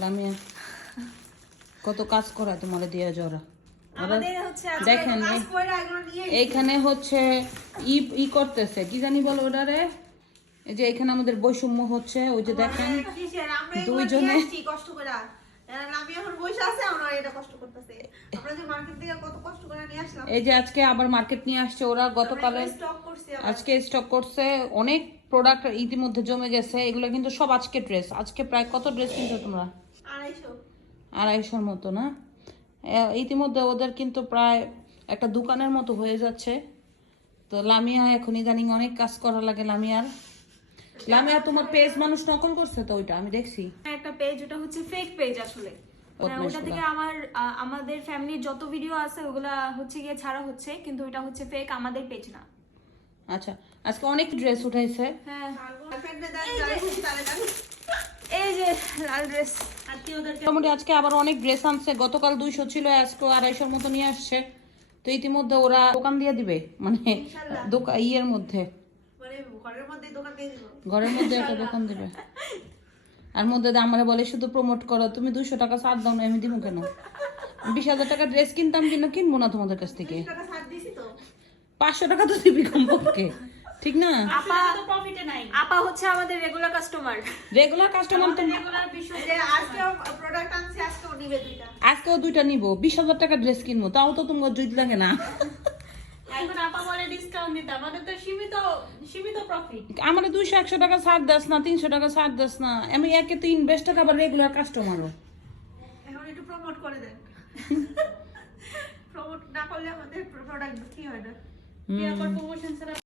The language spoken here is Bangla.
লামিয়া কত কাজ করা তোমার দিয়ে জরা আমাদের হচ্ছে দেখেন এইখানে হচ্ছে ই করতেছে কি জানি বলো ওটারে এই যে এখানে আমাদের বৈষম্য হচ্ছে ওই যে দেখেন দুইজনে কষ্ট করে আমি এখন বসে আছে আমরা এটা কষ্ট করতেছে আমরা যে মার্কেট থেকে কত কষ্ট করে নিয়ে আসলাম এই যে আজকে আবার মার্কেট নিয়ে আসছে ওরা গতকালে স্টক করছি আজকে স্টক করছে অনেক প্রোডাক্ট ইতিমধ্যে জমে গেছে এগুলো কিন্তু সব আজকে ড্রেস আজকে প্রায় কত ড্রেস কিনছো তোমরা 250 মতো না ইতিমধ্যে ওদের কিন্তু প্রায় একটা দোকানের মতো হয়ে যাচ্ছে তো লামিয়া এখন ইদানিং অনেক কাজ করা লাগে লামিয়া তোমার পেজ মানুষ নকল করছে তো ওইটা আমি দেখছি একটা পেজ ওটা হচ্ছে ফেক পেজ আসলে ওটা থেকে আমাদের ফ্যামিলির যত ভিডিও আছে ওগুলা হচ্ছে গিয়ে ছাড়া হচ্ছে কিন্তু ওটা হচ্ছে ফেক আমাদের পেজ না আচ্ছা আজকে অনেক ড্রেস উঠাইছে হ্যাঁ এই যে লাল ড্রেস মোটামুটি আজকে আবার অনেক ড্রেস আনছে গতকাল 200 ছিল আজকে 250 মতো নিয়ে আসছে তো ইতিমধ্যে ওরা দোকান দিয়ে দিবে মানে ইয়ের মধ্যে ঘরের মধ্যে একটা দোকান দিবে আর মধ্যে আমরা বলে শুধু প্রমোট করো তুমি 200 টাকা ছাড় দাও না আমি দিব কেন 20,000 টাকা ড্রেস কিনতাম কিনবো না তোমাদের কাছ থেকে 500 টাকা তো দিবি কমপক্ষে ঠিক না আপা হচ্ছে আমাদের রেগুলার কাস্টমার তো আজকেও 2টা নিব 20,000 টাকা ড্রেস কিনবো তাও তো তোমার জুত লাগে না এখন আপা বলে ডিসকাউন্ট দিতে আমাদের তো সীমিত প্রফিট আমার 200-100 টাকা ছাড় দাস না 300 টাকা ছাড় দাস না আমি একে তো ইনভেস্টার আবার রেগুলার কাস্টমারও এখন একটু প্রমোট করে দেন প্রমোট না করলে আমাদের প্রোডাক্ট কি হয় না প্রমোশন ছাড়া